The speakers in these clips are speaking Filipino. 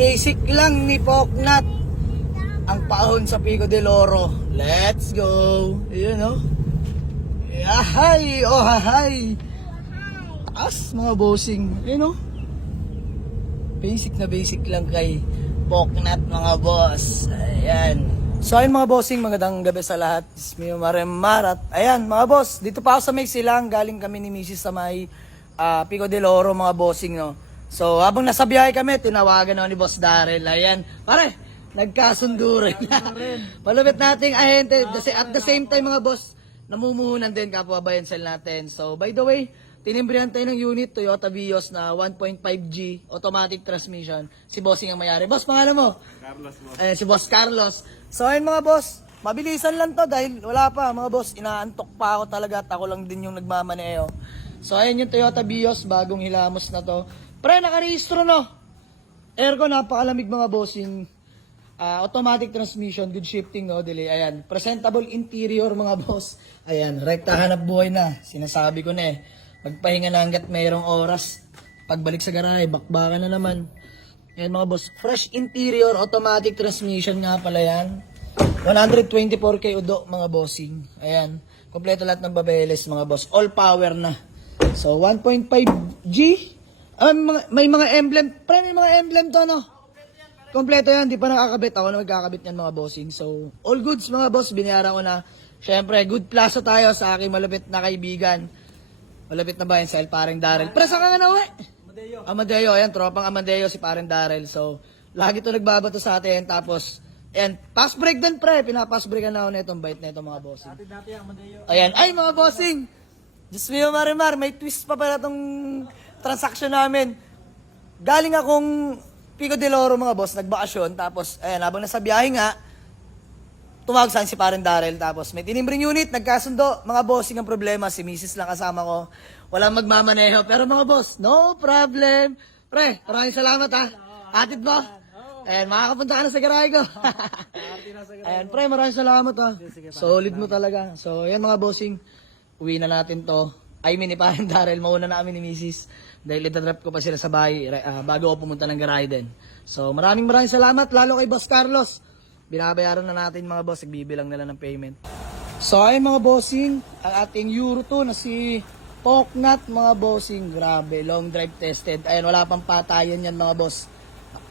Sinisik lang ni Poknat ang paon sa Pico del Oro. Let's go. Ayan o. Yahay. Oh hahay. Taas mga bossing. Ayan o. Basic na basic lang kay Poknat mga boss. Ayan. So ayun mga bossing, magandang gabi sa lahat. Ismio Maremarat. Ayan mga boss, dito pa ako sa Maysilang. Galing kami ni Mrs. sa may Pico del Oro mga bossing no. So habang nasa biyahe kami, tinawagan ako ni Boss Darrell. Ayan, pare, nagkasundo rin. Palupit nating ahente. At the same time mga boss, namumuhunan din kapwa bayan sell natin. So by the way, tinimbrihan tayo ng unit Toyota Vios na 1.5G automatic transmission. Si Bossing ang mayari. Boss, pangalan mo? Carlos mo. Ayan, si Boss Carlos. So ayun mga boss, mabilisan lang to dahil wala pa mga boss. Inaantok pa ako talaga at ako lang din yung nagmamaneo. So ayun yung Toyota Vios, bagong hilamos na to. Pre, nakarehistro no. Aircon, napakalamig mga bossing. Automatic transmission, good shifting, no delay. Ayan, presentable interior mga boss. Ayan, rekta hanap buhay na. Sinasabi ko na eh. Magpahinga na hanggat mayroong oras. Pagbalik sa garahe, bakbakan na naman. Ayan mga boss, fresh interior, automatic transmission nga pala yan. 124K udo mga bossing. Ayan, kompleto lahat ng babeles mga boss. All power na. So 1.5G. May mga emblem. Pre, may mga emblem to no. Kompleto yan, di pa nakakabit. Ako na magkakabit yan mga bossing. So all goods mga boss, binayaran ko na. Syempre, good plaza tayo sa aking malapit na kaibigan. Malapit na bayan sa El Pareng Darrell. Pre, saan ka nga na uwi? Amadeo, ayan, tropang Amadeo si Pareng Darrell. So, lagi to nagbabato sa atin. Tapos, ayan, pass break din pre. Pinapass breakan na ako na itong bite na ito mga bossing. Dati Amadeo. Ayan, ay mga bossing. Diyos mio Marimar, may twist pa pala itong transaction namin. Galing akong Pico del Oro mga boss, nagbakasyon. Tapos, ayan, habang nasa biyahe nga, tumawag saan si Pareng Darrell. Tapos, may tinimbring unit, nagkasundo. Mga bossing ang problema, si Mrs. lang kasama ko. Walang magmamaneho. Pero mga boss, no problem. Pre, maraming salamat ha. Atid mo. Ayan, makakapunta ka na sa garahe ko. Ayan, pre, maraming salamat ha. Solid mo talaga. So, ayan mga bossing, uwi na natin to. I mean, ni Pareng Darrell, mauna na kami ni Mrs. Dahil itadrop ko pa sila sa bahay bago ako pumunta ng garahe din. So, maraming salamat, lalo kay Boss Carlos. Binabayaran na natin mga boss, nagbibilang nila ng payment. So, ayun mga bossing, ang ating Euro 2 na si Poknat mga bossing. Grabe, long drive tested. Ayun, wala pang patayan yan mga boss.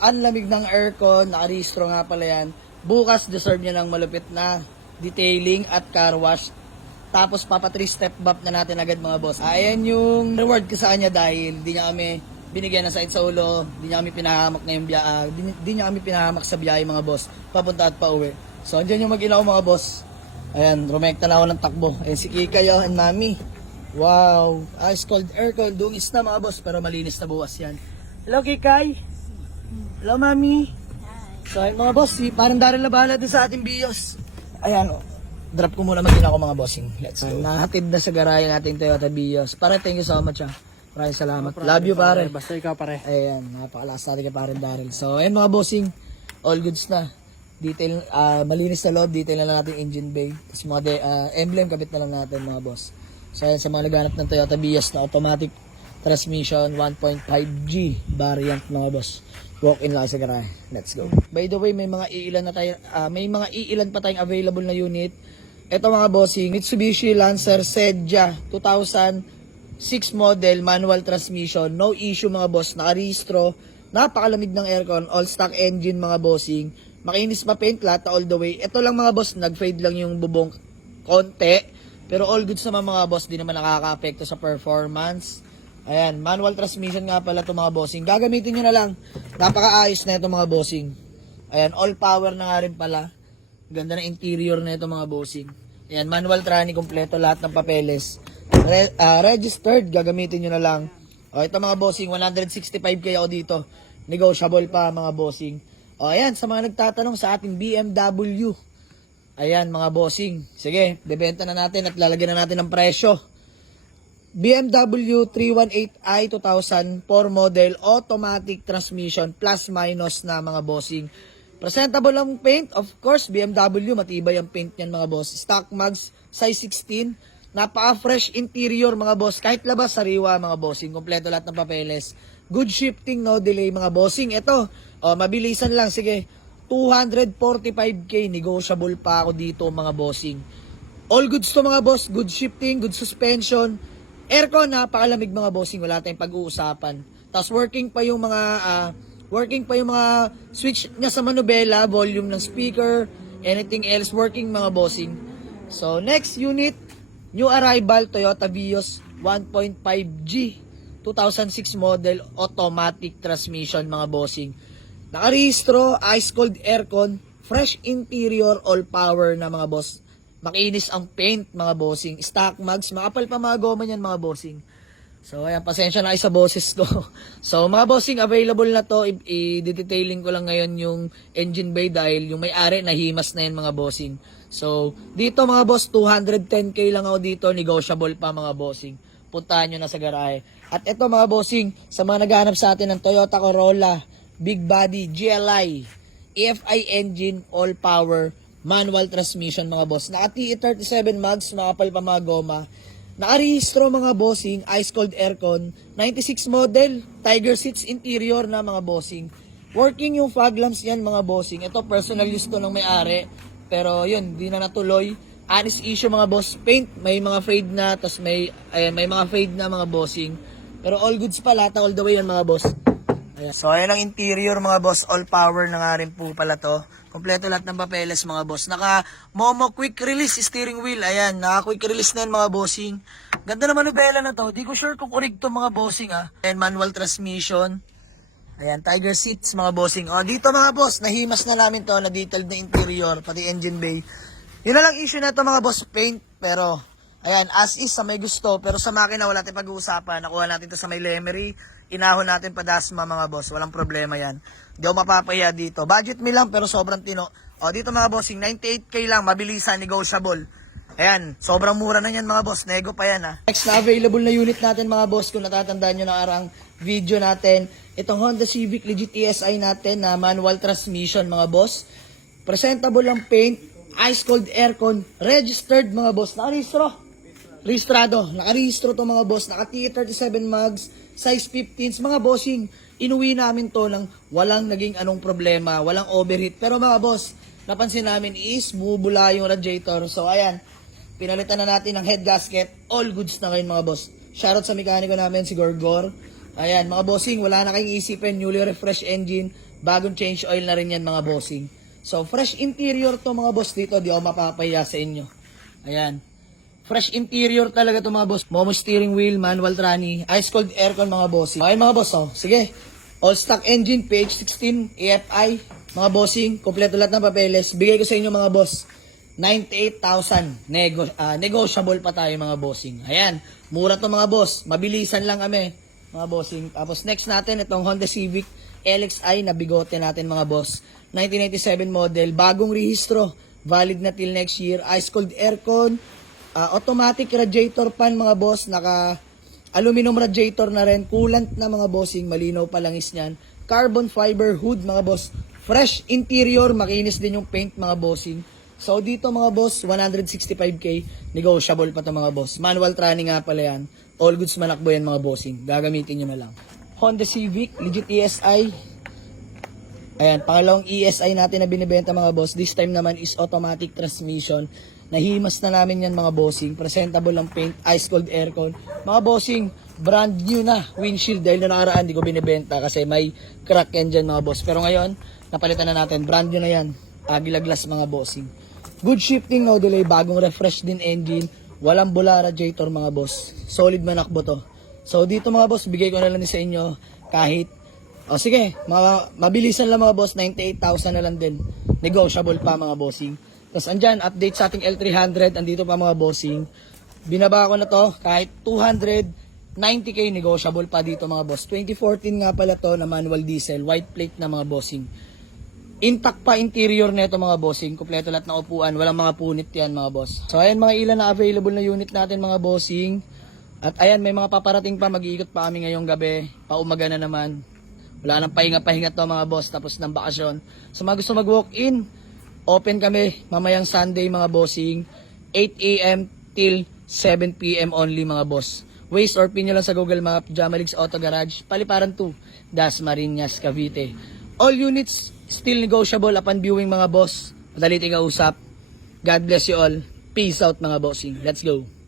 Ang lamig ng aircon, nakarehistro nga pala yan. Bukas, deserve niya ng malupit na detailing at car wash. Tapos, papa 3-step bump na natin agad mga boss. Ayan yung reward ko sa kanya dahil di niya kami binigyan ng side sa ulo, di niya kami pinahamak ngayong biyahe, di niya kami pinahamak sa biyahe mga boss, papunta at pauwi. So, andyan yung mag-ilaw mga boss. Ayan, rumekta na ako ng takbo. Ayan, si Kika yun and Mami. Wow, ice cold aircon, dungis na mga boss, pero malinis na buwas yan. Hello Kikay. Hello Mami. So, ayun mga boss, si Pareng Darrell na bahala din sa ating bios. Ayan, oh. Drop ko muna mag-ina ko mga bossing. Let's go. Nahatid na sa garahe natin Toyota Vios. Pare, thank you so much ah. Maraming salamat. Love you pare. Basta ikaw pare. Ayan, napakalakas natin kay Pareng Darrell. So, ayun mga bossing, all goods na. Detail, malinis na loob, detail na lang natin engine bay. Tapos mga emblem, kabit na lang natin mga boss. So, ayan, sa mga naghanap ng Toyota Vios na automatic transmission 1.5G variant mga boss. Walk-in lang sa garahe. Let's go. By the way, may mga iilan pa tayong available na unit. Ito mga bossing, Mitsubishi Lancer Sedia 2006 model, manual transmission, no issue mga boss, nakarehistro, napakalamig ng aircon, all stock engine mga bossing, makinis pa paint lahat all the way. Ito lang mga boss, nag-fade lang yung bubong konti, pero all goods naman mga boss, di naman nakaka-apekto sa performance. Ayan, manual transmission nga pala ito mga bossing, gagamitin nyo na lang, napakaayos na ito mga bossing. Ayan, all power na nga rin pala. Ganda na interior na ito mga bossing. Ayan, manual tranny, kompleto lahat ng papeles. Registered, gagamitin nyo na lang. O, ito mga bossing, 165K ako dito. Negotiable pa mga bossing. O, ayan, sa mga nagtatanong sa ating BMW. Ayan, mga bossing. Sige, bebenta na natin at lalagyan na natin ng presyo. BMW 318i 2004 model, automatic transmission, plus minus na mga bossing. Presentable ang paint, of course, BMW, matibay ang paint niyan mga boss. Stock mags, size 16. Napaka-fresh interior mga boss. Kahit labas, sariwa mga bossing. Kompleto lahat ng papeles. Good shifting, no delay mga bossing. Ito, Mabilisan lang, sige. 245k, negotiable pa ako dito mga bossing. All goods to mga boss, good shifting, good suspension. Aircon, napakalamig mga bossing, wala tayong pag-uusapan. Tapos working pa yung mga switch niya sa manubela, volume ng speaker, anything else working mga bossing. So next unit, new arrival Toyota Vios 1.5G 2006 model, automatic transmission mga bossing. Nakarehistro, ice cold aircon, fresh interior, all power na mga boss. Makinis ang paint mga bossing. Stock mags, makapal pa mga goma niyan mga bossing. So ayan, pasensya na kayo sa boses ko. So mga bossing, available na to. I-detailing ko lang ngayon yung engine bay dahil yung may-ari nahimas na yan mga bossing. So dito mga boss, 210k lang ako dito, negotiable pa mga bossing. Puntahan nyo na sa garahe. At ito mga bossing, sa mga naghahanap sa atin ng Toyota Corolla, big body, GLI, EFI engine, all power, manual transmission mga boss. Naka TE37 mags, makapal pa mga goma. Nakarehistro mga bossing, ice cold aircon, 96 model, Tiger seats interior na mga bossing. Working yung fog lamps yan mga bossing. Ito personal use to ng may-ari. Pero yun, di na natuloy. Honest issue mga boss, paint, may mga fade na, tapos may mga fade na mga bossing. Pero all goods pa, lata all the way yan mga boss. Ayan. So ayan ang interior mga boss, all power na nga rin po pala to. Kompleto lahat ng papeles mga boss. Naka Momo quick release steering wheel. Ayan, naka quick release na yan mga bossing. Ganda naman nobela na to. Di ko sure kung correct to mga bossing And manual transmission. Ayan, Tiger seats mga bossing. Dito mga boss, nahimas na namin to na detailed na interior, pati engine bay. Yun na lang issue na to mga boss, paint. Pero ayan, as is sa may gusto. Pero sa makina wala tayong pag-uusapan. Nakuha natin to sa may Lemery. Inahon natin pa dasma mga boss. Walang problema yan. Hindi ako mapapahiya dito. Budget me lang pero sobrang tino. Dito mga bossing, 98k lang. Mabilisan, negotiable. Ayan, sobrang mura na yan mga boss. Nego pa yan Next na available na unit natin mga boss. Kung natatandaan nyo na arang video natin. Itong Honda Civic Legit ESI natin na manual transmission mga boss. Presentable ang paint. Ice cold aircon. Registered mga boss. Nakarehistro. Rehistrado. Nakarehistro to mga boss. Naka TE37 mags. Size 15s, mga bossing, inuwi namin to ng walang naging anong problema, walang overheat. Pero mga boss, napansin namin is bubula yung radiator. So ayan, pinalitan na natin ng head gasket. All goods na ngayon mga boss. Shoutout sa mekaniko namin, si Gorgor. Ayan, mga bossing, wala na kayong isipin. Newly refresh engine, bagong change oil na rin yan mga bossing. So fresh interior to mga boss dito, di ako mapapahiya sa inyo. Ayan. Fresh interior talaga to mga boss. Momo steering wheel, manual tranny, ice cold aircon mga bossing. Okay mga boss, sige. All stock engine, PH16, EFI, mga bossing, kompleto lahat ng papeles. Bigay ko sa inyo mga boss, 98,000. Negotiable pa tayo mga bossing. Ayan, mura to mga boss. Mabilisan lang kami, mga bossing. Tapos next natin, itong Honda Civic LXI na bigote natin mga boss. 1997 model, bagong rehistro, valid na till next year. Ice cold aircon, automatic radiator fan mga boss, naka aluminum radiator na rin, coolant na mga bossing, malinaw pa langis niyan. Carbon fiber hood mga boss, fresh interior, makinis din yung paint mga bossing. So dito mga boss, 165k, negotiable pa to mga boss. Manual tranny nga pala yan, all goods manakbo yan mga bossing, gagamitin nyo na lang. Honda Civic, legit ESI. Ayan, pangalawang ESI natin na binibenta mga boss, this time naman is automatic transmission. Nahimas na namin yan mga bossing. Presentable ang paint, ice cold aircon. Mga bossing, brand new na windshield dahil na nakaraan di ko binibenta kasi may crack yan dyan mga boss. Pero ngayon, napalitan na natin. Brand new na yan. Agila glass mga bossing. Good shifting, no delay. Bagong refresh din engine. Walang bula radiator mga boss. Solid manakbo to. So dito mga boss, bigay ko na lang sa inyo kahit sige, mabilisan lang mga boss, 98,000 na lang din. Negotiable pa mga bossing. Tapos andyan, update sa ating L300, andito pa mga bossing. Binaba ko na to, kahit 290k negotiable pa dito mga boss. 2014 nga pala to na manual diesel, white plate na mga bossing. Intact pa interior nito mga bossing, kumpleto lahat ng upuan, walang mga punit yan mga boss. So ayan mga ilan na available na unit natin mga bossing. At ayan, may mga paparating pa, mag-iikot pa kami ngayong gabi, paumaga na naman. Wala nang pahinga-pahinga to mga boss, tapos ng bakasyon. So mga gusto mag-walk-in, open kami mamayang Sunday mga bossing, 8 AM till 7 PM only mga boss. Waze or pin nyo lang sa Google Map, Jamalix Auto Garage, Paliparan 2, Dasmariñas, Cavite. All units still negotiable upon viewing mga boss. Madali ikausap. God bless you all. Peace out mga bossing. Let's go.